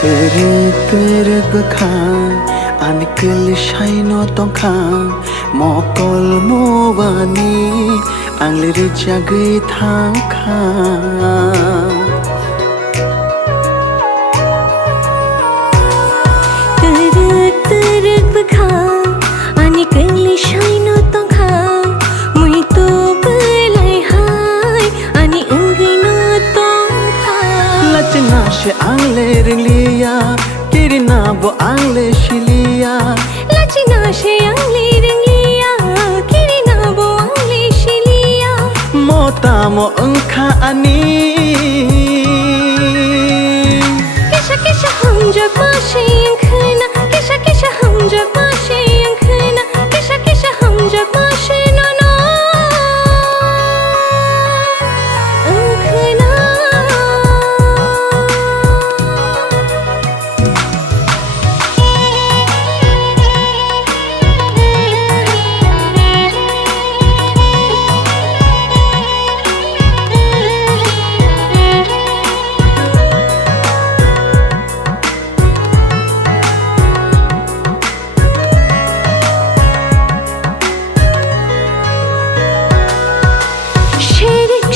तेरे तेरे बखान Anekal शाइनो तोंखां मकल मवानी आंलिर जागै थांखां She angle ringlia, kirina bo angle shilia. Lachina she angle ringlia, kirina bo angle shilia. Mota mo angka ani. Kisha kisha hum jab baashe ankhna, kisha kisha hum jab baashe ankhna, kisha kisha hum jab baashe no no. Ankhna.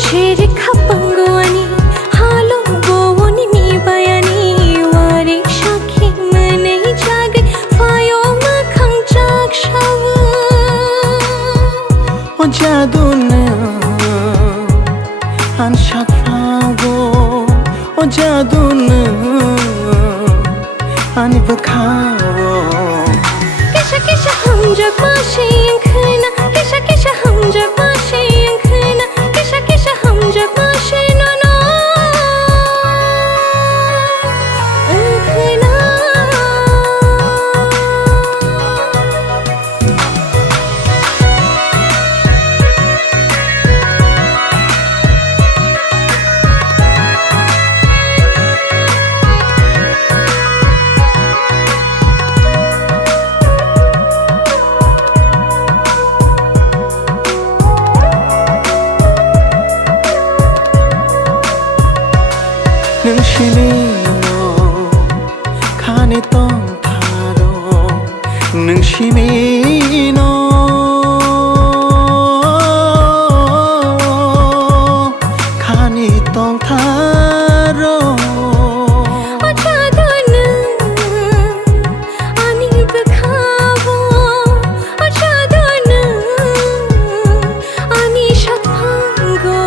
Shiri khapangwani halo bowoni ni bayani wari shakhi mane jage fayo makhang jak shaw O jaduna an shak fawo O jaduna an bakhawo Kisha kisha hum jak baashe ankhna kisha kisha hum jak baashe ankhna kisha kisha hum jak baashe no no ankhna Nung shimino khane tong tharo Nung shimino khane tong tharo Achaduna ani bakhawo Achaduna ani shakhango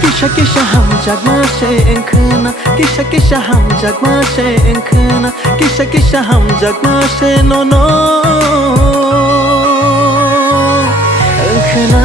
Kisha kisha ham jagma she enkhna Kisha kisha ham jagma she enkhna Kisha kisha ham jagma she no no enkhna